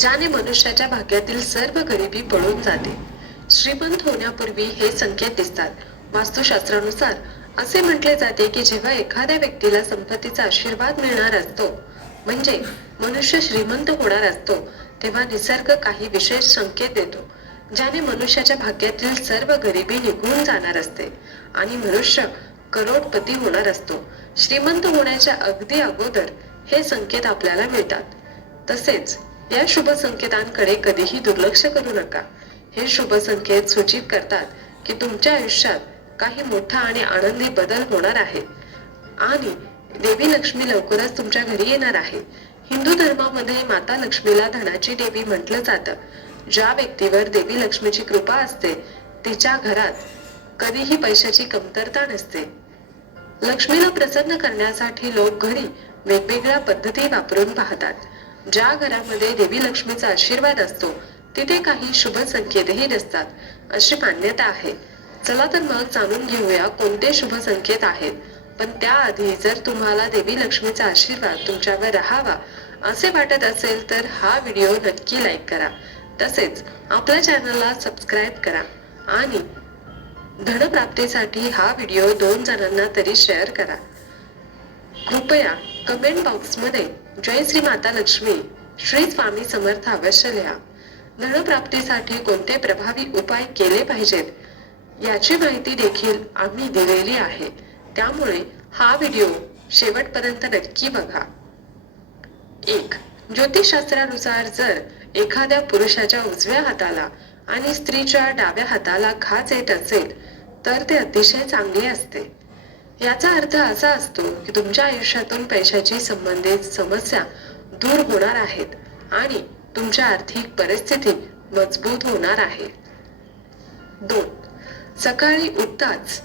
ज्याने मनुष्याच्या भाग्यातील सर्व गरिबी पळून जाते. श्रीमंत होण्यापूर्वी हे संकेत दिसतात. वास्तुशास्त्रानुसार असे म्हटले जाते की जेव्हा एखाद्या व्यक्तीला संपत्तीचा आशीर्वाद मिळणार असतो म्हणजे मनुष्य श्रीमंत होणार असतो तेव्हा निसर्ग काही विशेष संकेत देतो ज्याने मनुष्याच्या भाग्यातील सर्व गरिबी निघून जाणार असते आणि मनुष्य करोडपती होणार असतो. श्रीमंत होण्याच्या अगदी अगोदर हे संकेत आपल्याला मिळतात. तसेच या शुभ संकेतांकडे कधीही दुर्लक्ष करू नका. हे शुभ संकेत सूचित करतात की तुमच्या आयुष्यात काही मोठा आणि आनंदी बदल होणार आहे. आणि देवी लक्ष्मी लवकरच तुमच्या घरी येणार आहे. हिंदू धर्मामध्ये माता लक्ष्मीला धनाची देवी म्हटलं जातं. ज्या व्यक्तीवर देवी लक्ष्मीची कृपा असते तिच्या घरात कधीही पैशाची कमतरता नसते. लक्ष्मीला प्रसन्न करण्यासाठी लोक घरी वेगवेगळ्या पद्धती वापरून पाहतात. ज्या घरामध्ये देवी लक्ष्मीचा आशीर्वाद असतो तिथे काही शुभ संकेतही नसतात अशी मान्यता आहे. चला तर मग जाणून घेऊया कोणते शुभ संकेत आहेत. पण त्याआधी जर तुम्हाला देवी लक्ष्मीचा आशीर्वाद तुमच्यावर राहावा असे वाटत असेल तर हा व्हिडिओ नक्की लाईक करा. तसेच आपल्या चॅनलला सबस्क्राईब करा आणि धनप्राप्तीसाठी हा व्हिडिओ दोन जणांना तरी शेअर करा. कृपया कमेंट बॉक्समध्ये जय श्री माता लक्ष्मी. श्री स्वामी समर्थ अवश्य लिहा धनप्राप्तीसाठी कोणते प्रभावी उपाय केले पाहिजेत? याची माहिती देखील आम्ही दिलेली आहे. त्यामुळे हा व्हिडिओ शेवटपर्यंत नक्की बघा. एक ज्योतिषशास्त्रानुसार जर एखाद्या पुरुषाच्या उजव्या हाताला आणि स्त्रीच्या डाव्या हाताला खाज येत असेल तर ते अतिशय चांगले असते. याचा अर्थ असा असतो की तुमच्या आयुष्यातून पैशाची संबंधित समस्या दूर होणार आहेत आणि तुमची आर्थिक परिस्थिती मजबूत होणार आहे. दोन सकाळी उठताच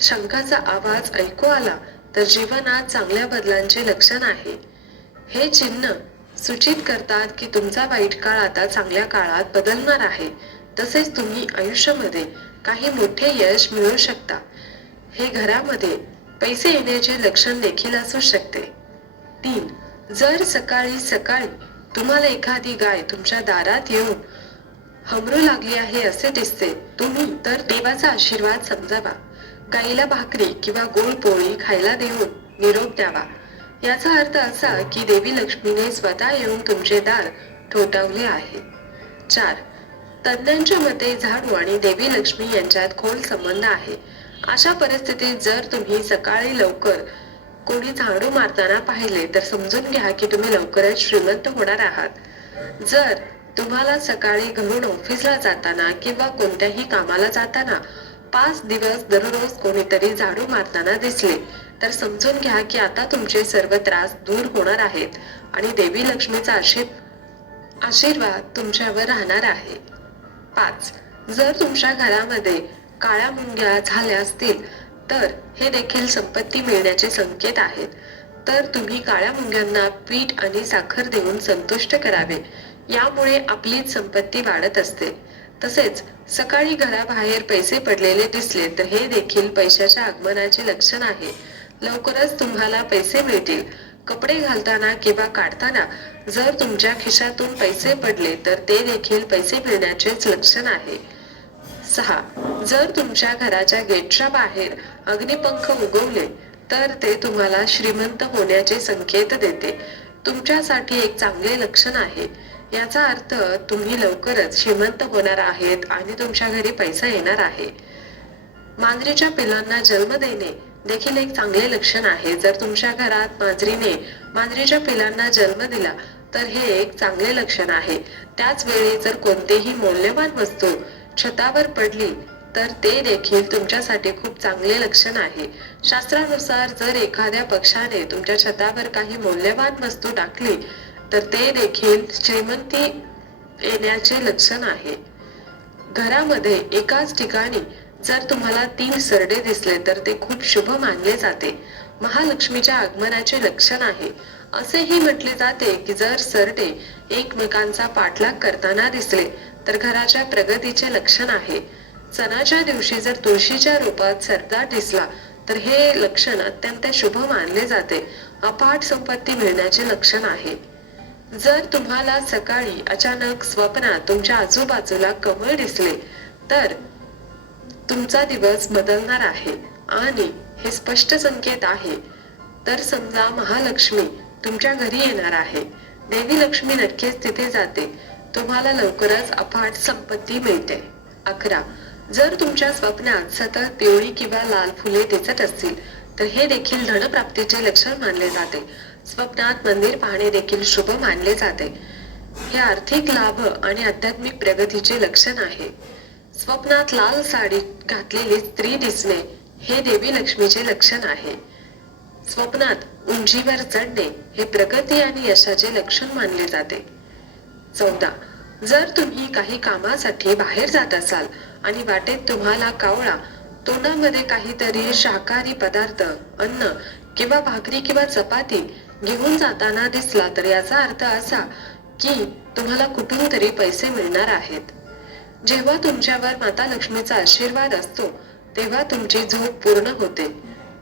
शंकाचा आवाज ऐकू आला तर जीवनात चांगल्या बदलांचे लक्षण आहे. हे चिन्ह सूचित करतात की तुमचा वाईट काळ आता चांगल्या काळात बदलणार आहे. तसेच तुम्ही आयुष्यामध्ये काही मोठे यश मिळवू शकता. हे घरामध्ये पैसे येण्याचे लक्षण देखील असू शकते. तीन जर सकाळी सकाळी तुम्हाला एखादी गाय तुमच्या दारात येऊन हमरू लागली आहे असे दिसते तुम्ही तर देवाचा आशीर्वाद समजावा. गाईला भाकरी किंवा गोड पोळी खायला देऊन निरोप द्यावा. याचा अर्थ असा की देवी लक्ष्मीने स्वतः येऊन तुमचे दार ठोठावले आहे. चार तज्ञांच्या मते झाडू आणि देवी लक्ष्मी यांच्यात खोल संबंध आहे. अशा परिस्थितीत जर तुम्ही सकाळी लवकर कोणी झाडू मारताना पाहिले तर समजून घ्या की तुम्ही लवकरच श्रीमंत होणार आहात. जर तुम्हाला सकाळी घरून ऑफिसला जाताना किंवा कोणत्याही कामाला जाताना पाच दिवस दररोज कोणीतरी झाडू मारताना दिसले तर समजून घ्या की आता तुमचे सर्व त्रास दूर होणार आहेत आणि देवी लक्ष्मीचा आशीर् आशीर्वाद तुमच्यावर राहणार आहे. पाच. जर तुमच्या घरामध्ये काळ्या मुंग्या झाल्या असतील तर हे देखील संपत्ती मिळण्याचे संकेत आहेत. तर तुम्ही काळ्या मुंग्यांना पीठ आणि साखर देऊन संतुष्ट करावे. यामुळे आपलीच संपत्ती वाढत असते. तसेच सकाळी घराबाहेर पैसे पडलेले दिसले तर हे देखील पैशाच्या आगमनाचे लक्षण आहे. लवकरच तुम्हाला पैसे मिळतील. कपडे घालताना किंवा काढताना जर तुमच्या खिशातून पैसे पडले तर ते देखील पैसे मिळण्याचेच लक्षण आहे. सहा. जर तुमच्या घराच्या गेटच्या बाहेर अग्निपंख उगवले तर ते तुम्हाला श्रीमंत होण्याचे संकेत देते. तुमच्यासाठी एक चांगले लक्षण आहे. याचा अर्थ तुम्ही लवकरच श्रीमंत होणार आहेत आणि तुमच्या घरी पैसा येणार आहे. मांजरीच्या पिलांना जन्म देणे देखील एक चांगले लक्षण आहे. जर तुमच्या घरात मांजरीने मांजरीच्या पिलांना जन्म दिला तर हे एक चांगले लक्षण आहे. त्याच वेळी जर कोणतेही मौल्यवान वस्तू छतावर पडली तर ते देखील तुमच्यासाठी खूप चांगले लक्षण आहे. शास्त्रानुसार जर एखाद्या पक्षाने तुमच्या छतावर काही मौल्यवान वस्तू टाकली तर ते देखील श्रीमंती येण्याचे लक्षण आहे. घरामध्ये एकाच ठिकाणी जर तुम्हाला तीन सरडे दिसले तर ते खूप शुभ मानले जाते. महालक्ष्मीच्या आगमनाचे लक्षण आहे. असेही म्हटले जाते की जर सरडे एकमेकांचा पाठलाग करताना दिसले तर घराच्या प्रगतीचे लक्षण आहे. सणाच्या दिवशी जर तुळशीच्या रूपात सरदार दिसला तर हे लक्षण अत्यंत शुभ मानले जाते. अपाट संपत्ती मिळण्याचे लक्षण आहे. जर तुम्हाला सकाळी अचानक स्वप्नात तुमच्या आजूबाजूला कमळ दिसले तर तुमचा दिवस बदलणार आहे. आणि हे स्पष्ट संकेत आहे. तर समजा महालक्ष्मी तुमच्या घरी येणार आहे. देवी लक्ष्मी नक्कीच तिथे जाते. तुम्हाला लवकरच अफाट संपत्ती मिळते. अकरा. जर तुमच्या स्वप्नात सतत पिवळी किंवा लाल फुले दिसत असतील तर हे देखील धनप्राप्तीचे लक्षण मानले जाते. स्वप्नात मंदिर पाहणे देखील शुभ मानले जाते. हे आर्थिक लाभ आणि आध्यात्मिक प्रगतीचे लक्षण आहे. स्वप्नात लाल साडी घातलेली स्त्री दिसणे हे देवी लक्ष्मीचे लक्षण आहे. स्वप्नात उंचीवर चढणे हे प्रगती आणि यशाचे लक्षण मानले जाते. चौदा. जर तुम्ही काही कामासाठी बाहेर जात असाल आणि वाटेत तुम्हाला कावळा तोंडामध्ये काहीतरी शाकाहारी पदार्थ अन्न किंवा भाकरी किंवा चपाती घेऊन जाताना दिसला तर याचा अर्थ असा की तुम्हाला कुठून तरी पैसे मिळणार आहेत. जेव्हा तुमच्यावर माता लक्ष्मीचा आशीर्वाद असतो तेव्हा तुमची झोप पूर्ण होते.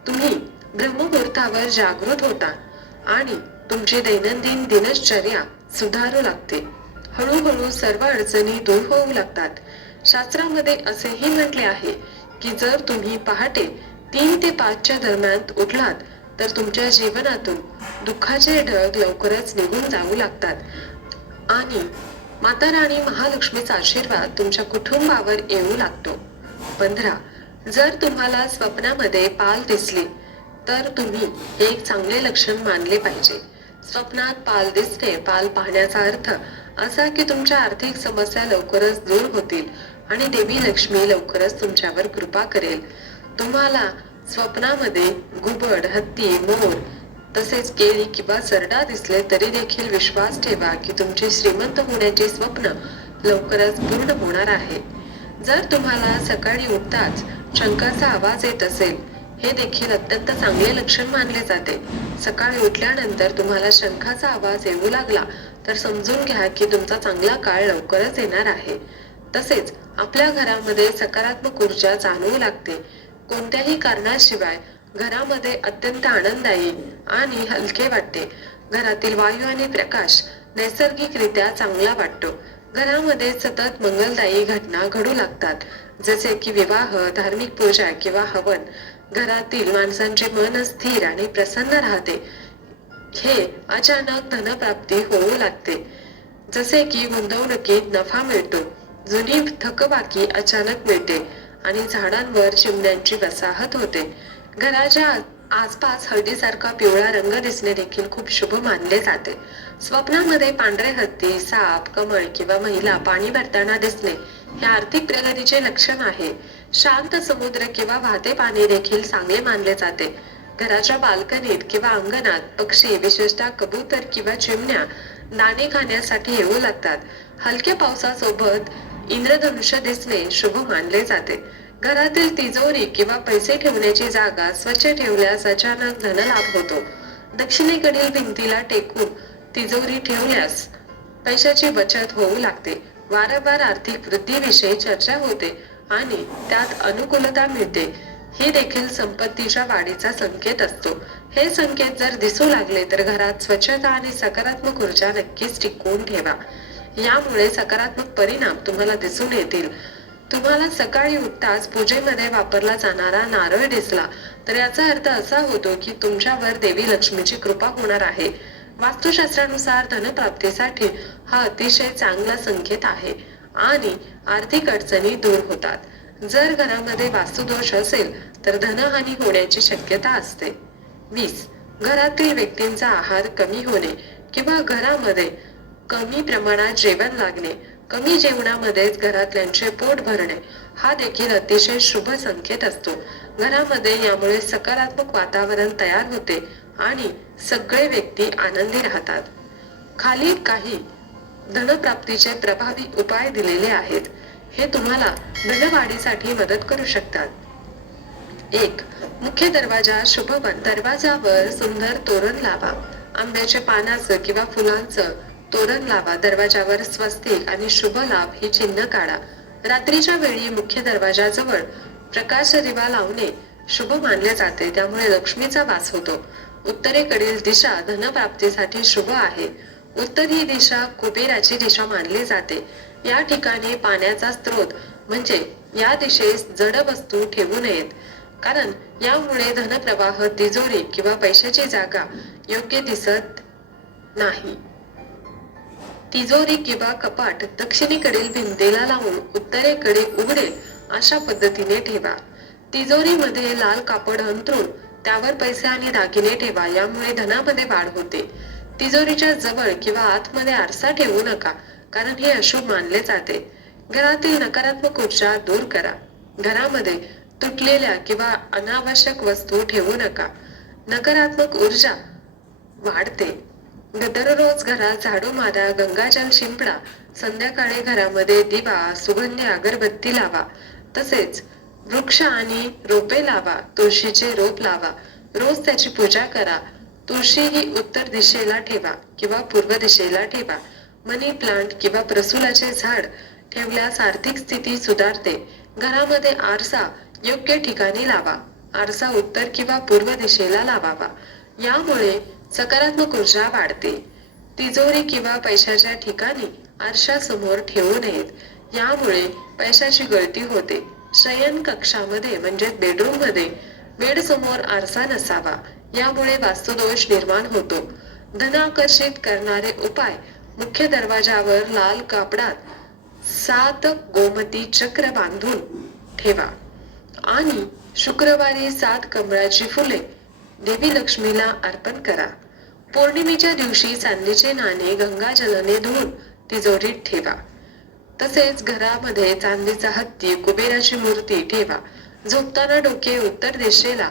तुम्ही ब्रह्ममुहूर्तावर जागृत होता आणि तुमची दैनंदिन दिनचर्या सुधारू लागते. हळूहळू सर्व अडचणी दूर होऊ लागतात. शास्त्रामध्ये असेही म्हटले आहे की जर तुम्ही पहाटे तीन ते पाचच्या दरम्यान उठलात तर तुमच्या जीवनातून दुःखाचे ढग लवकरच निघून जाऊ लागतात. आणि माता राणी महालक्ष्मीचा आशीर्वाद तुमच्या कुटुंबावर येऊ लागतो. पंधरा जर तुम्हाला स्वप्नामध्ये पाल दिसली तर तुम्ही हे एक चांगले लक्षण मानले पाहिजे. स्वप्नात पाल दिसणे पाल पाहण्याचा अर्थ असा की तुमच्या आर्थिक समस्या लवकरच दूर होतील आणि देवी लक्ष्मी लवकरच तुमच्यावर कृपा करेल. तुम्हाला स्वप्नामध्ये घुबड हत्ती मोर तसेच केळी किंवा सरडा दिसले तरी देखील विश्वास ठेवा की तुमचे श्रीमंत होण्याचे स्वप्न लवकरच पूर्ण होणार आहे. जर तुम्हाला सकाळी उठताच शंकाचा आवाज येत असेल हे देखील अत्यंत चांगले लक्षण मानले जाते. सकाळी उठल्यानंतर तुम्हाला शंखाचा आवाज येऊ लागला तर समजून घ्या की तुमचा चांगला काळ लवकरच येणार आहे. तसेच आपल्या घरामध्ये सकारात्मक ऊर्जा जाणवू लागते. कोणत्याही कारणाशिवाय घरामध्ये अत्यंत आनंददायी आणि हलके वाटते. घरातील वायू आणि प्रकाश नैसर्गिकरित्या चांगला वाटतो. घरामध्ये सतत मंगलदायी घटना घडू लागतात जसे की विवाह धार्मिक पूजा किंवा हवन. घरातील माणसांचे मन स्थिर आणि प्रसन्न राहते. हे अचानक धनप्राप्ती होऊ लागते. जसे की गुंतवणुकीत नफा मिळतो जुनी थकबाकी अचानक मिळते आणि झाडांवर चिमण्यांची वसाहत होते. घराच्या आसपास हळदीसारखा पिवळा रंग दिसणे देखील खूप शुभ मानले जाते. स्वप्नामध्ये पांढरे हत्ती साप कमळ किंवा महिला पाणी भरताना दिसणे हे आर्थिक प्रगतीचे लक्षण आहे. शांत समुद्र किंवा वाहते पाणी देखील चांगले मानले जाते. घराच्या बाल्कनीत किंवा अंगणात पक्षी विशेषतः कबूतर किंवा चिमण्या दाणे खाण्यासाठी येऊ लागतात. हलक्या पावसासोबत इंद्रधनुष्य दिसणे शुभ मानले जाते. घरातील तिजोरी किंवा पैसे ठेवण्याची जागा स्वच्छ ठेवल्यास अचानक धनलाभ होतो. दक्षिणेकडील भिंतीला टेकून तिजोरी ठेवल्यास पैशाची बचत होऊ लागते. वारंवार आर्थिक वृद्धीविषयी चर्चा होते. आणि त्यात अनुकूलता मिळते. ही देखील संपत्तीच्या वाढीचा संकेत असतो. हे संकेत जर दिसू लागले तर घरात स्वच्छता आणि सकारात्मक ऊर्जा नक्कीच टिकवून ठेवा. यामुळे सकारात्मक परिणाम तुम्हाला दिसून येतील. तुम्हाला सकाळी उठताच पूजेमध्ये वापरला जाणारा नारळ दिसला. तर याचा अर्थ असा होतो की तुमच्यावर देवी लक्ष्मीची कृपा होणार आहे. वास्तुशास्त्रानुसार धनप्राप्तीसाठी हा अतिशय चांगला संकेत आहे. आणि आर्थिक अडचणी दूर होतात. जर घरामध्ये वास्तुदोष असेल तर धनहानी होण्याची शक्यता असते. वीस. घरातील व्यक्तींचा आहार कमी होणे किंवा घरामध्ये कमी प्रमाणात जेवण लागणे कमी जेवणामध्येच घरातल्यांचे पोट भरणे हा देखील अतिशय शुभ संकेत असतो. घरामध्ये यामुळे सकारात्मक वातावरण तयार होते आणि सगळे व्यक्ती आनंदी राहतात. खाली काही धनप्राप्तीचे प्रभावी उपाय दिलेले आहेत. हे तुम्हाला धनवाढीसाठी मदत करू शकतात. एक मुख्य दरवाजा शुभ दरवाजावर सुंदर तोरण लावा. आंब्याच्या पानाचं किंवा फुलांचं तोरण लावा. दरवाजावर स्वस्तिक आणि शुभ लाभ ही चिन्ह काढा. रात्रीच्या वेळी मुख्य दरवाजाजवळ प्रकाश दिवा लावणे शुभ मानले जाते. त्यामुळे लक्ष्मीचा वास होतो. उत्तरेकडील दिशा धनप्राप्तीसाठी शुभ आहे. उत्तर ही दिशा कुबेराची दिशा मानली जाते. या ठिकाणी पाण्याचा स्रोत म्हणजे या दिशेस जड वस्तू ठेवू नयेत. कारण यामुळे धनप्रवाह तिजोरी किंवा पैशाची जागा योग्य दिसत नाही. तिजोरी किंवा कपाट दक्षिणेकडील भिंतीला लावून उत्तरेकडे उघडेल अशा पद्धतीने ठेवा. तिजोरीमध्ये लाल कापड अंतरून त्यावर पैसे आणि दागिने ठेवा यामुळे धनामध्ये वाढ होते. तिजोरीच्या जवळ किंवा आतमध्ये आरसा ठेवू नका कारण हे अशुभ मानले जाते. घरातील नकारात्मक ऊर्जा दूर करा. घरामध्ये तुटलेल्या किंवा अनावश्यक वस्तू ठेवू नका. नकारात्मक ऊर्जा वाढते. दररोज घरात झाडू मारा गंगाजल शिंपडा संध्याकाळी घरामध्ये दिवा सुगंधी अगरबत्ती लावा. तसेच वृक्ष आणि रोपे लावा तुळशीचे रोप लावा. रोज त्याची पूजा करा. तुळशी ही उत्तर दिशेला ठेवा किंवा पूर्व दिशेला ठेवा. मनी प्लांट किंवा प्रसुलाचे झाड ठेवल्यास आर्थिक स्थिती सुधारते. घरामध्ये आरसा योग्य ठिकाणी लावा. आरसा उत्तर किंवा पूर्व दिशेला लावावा. यामुळे सकारात्मक ऊर्जा वाढते. तिजोरी किंवा पैशाच्या ठिकाणी आरशासमोर ठेवू नयेत. यामुळे पैशाची गळती होते. शयन कक्षामध्ये म्हणजे बेडरूममध्ये बेड समोर आरसा नसावा. यामुळे वास्तुदोष निर्माण होतो. धन आकर्षित करणारे उपाय मुख्य दरवाजावर लाल कापडात सात गोमती चक्र बांधून ठेवा. आणि शुक्रवारी सात कमळाची फुले देवी लक्ष्मीला अर्पण करा. पौर्णिमेच्या दिवशी चांदीचे नाणे गंगा जलने धुवून तिजोरीत ठेवा. तसेच घरामध्ये चांदीचा हत्ती कुबेराची मूर्ती ठेवा. झोपताना डोके उत्तर दिशेला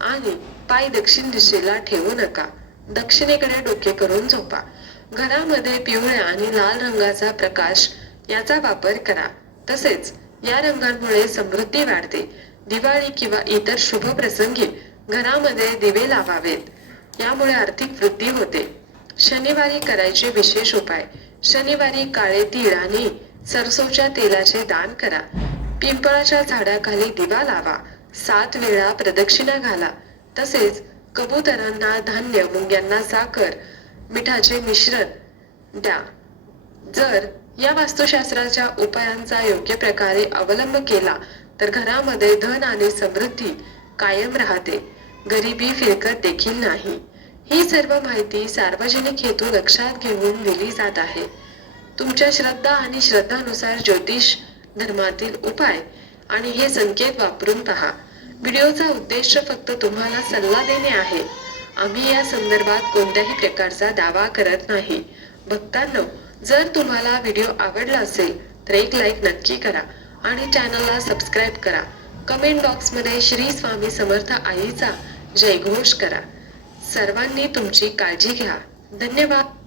आणि पाय दक्षिण दिशेला ठेवू नका. दक्षिणेकडे डोके करून झोपा. घरामध्ये पिवळ्या आणि लाल रंगाचा प्रकाश याचा वापर करा. तसेच या रंगांमुळे समृद्धी वाढते. दिवाळी किंवा इतर शुभ प्रसंगी घरामध्ये दिवे लावावेत. यामुळे आर्थिक वृद्धी होते. शनिवारी करायचे विशेष उपाय. शनिवारी काळे तीळ आणि सरसोच्या तेलाचे दान करा. पिंपळाच्या झाडाखाली दिवा लावा. सात वेळा प्रदक्षिणा घाला. तसेच कबुतरांना धान्य मुंग्यांना साखर मिठाचे मिश्रण द्या. जर या वास्तुशास्त्राच्या उपायांचा योग्य प्रकारे अवलंब केला तर घरामध्ये धन आणि समृद्धी कायम राहते. गरिबी फिरकत देखील नाही. ही सर्व माहिती सार्वजनिक हेतू लक्षात घेऊन दिली जात आहे. तुमच्या श्रद्धा आणि श्रद्धानुसार ज्योतिष धर्मातील उपाय आणि हे संकेत वापरून पहा. व्हिडिओचा उद्देश फक्त तुम्हाला सल्ला देणे आहे. आम्ही या संदर्भात कोणत्याही प्रकारचा दावा करत नाही. भक्तांनो जर तुम्हाला व्हिडिओ आवडला असेल तर एक लाईक नक्की करा आणि चॅनलला सबस्क्राईब करा. कमेंट बॉक्समध्ये श्री स्वामी समर्थ आईचा जयघोष करा. सर्वांनी तुमची काळजी घ्या. धन्यवाद.